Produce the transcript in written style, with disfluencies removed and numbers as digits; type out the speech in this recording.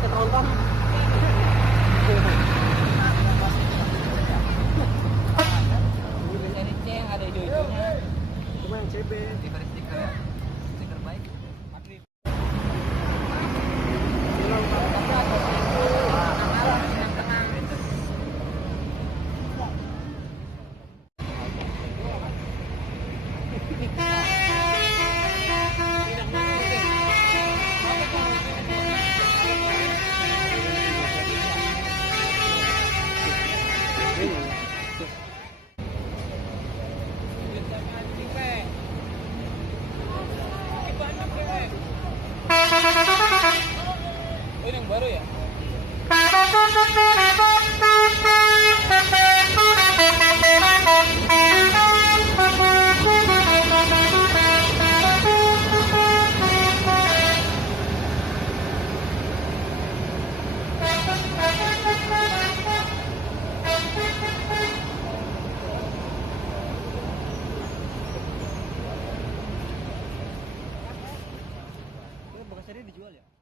ketonton. Seri C yang ada hijau-hijaunya. Cuma yang CB. Stiker ya. Stiker baik. Oh, ini yang baru ya? Bekasnya dijual ya?